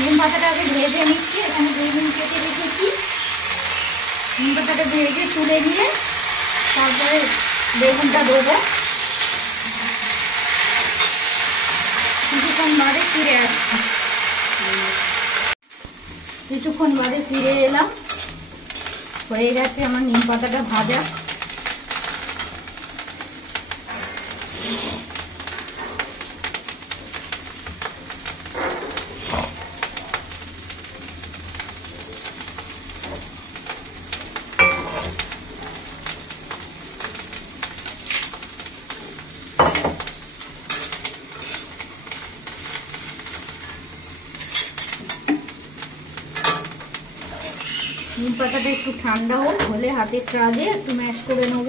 নিম পাতাটাকে ভেজে নিচ্ছি। এখানে বেগুন কেটে রেখেছি। নিম পাতাটা ভেজে তুলে নিয়ে তারপরে বেগুনটা দেবো। কিছুক্ষণ বাদে ফিরে আসছি। কিছুক্ষণ বাদে ফিরে এলাম। হয়ে গেছে আমার নিম পাতাটা ভাজা। নিম পাতাটা একটু ঠান্ডা হোক, হলে হাতের সাহায্যে একটু ম্যাশ করে নেব।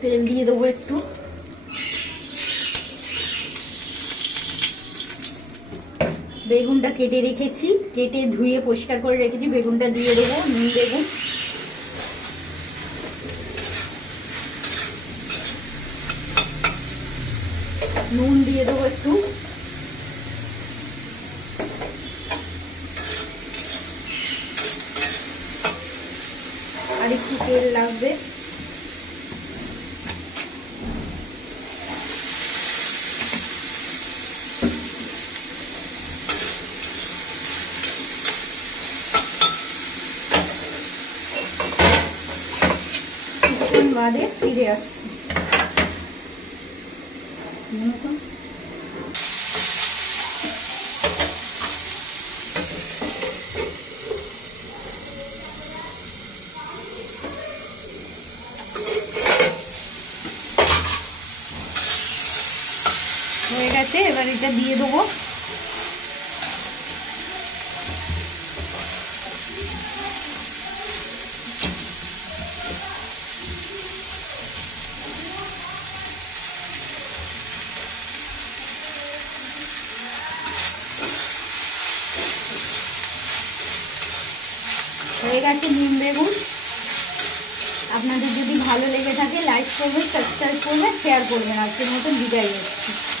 তেল দিয়ে দেবো একটু। বেগুনটা কেটে রেখেছি, কেটে ধুয়ে পরিষ্কার করে রেখেছি। বেগুনটা দিয়ে দেবো, নিম বেগুন। নুন দিয়ে দেবো একটু। আর একটু তেল লাগবে। কিছুক্ষণ বাদে ফিরে আসছি। হয়ে গেছে, এবার এটা দিয়ে দেবো। হয়ে গেছে নিম বেগুন। আপনাদের যদি ভালো লেগে থাকে লাইক করবেন, সাবস্ক্রাইব করবেন, শেয়ার করবেন। আজকের মতন বিদায় নিচ্ছি।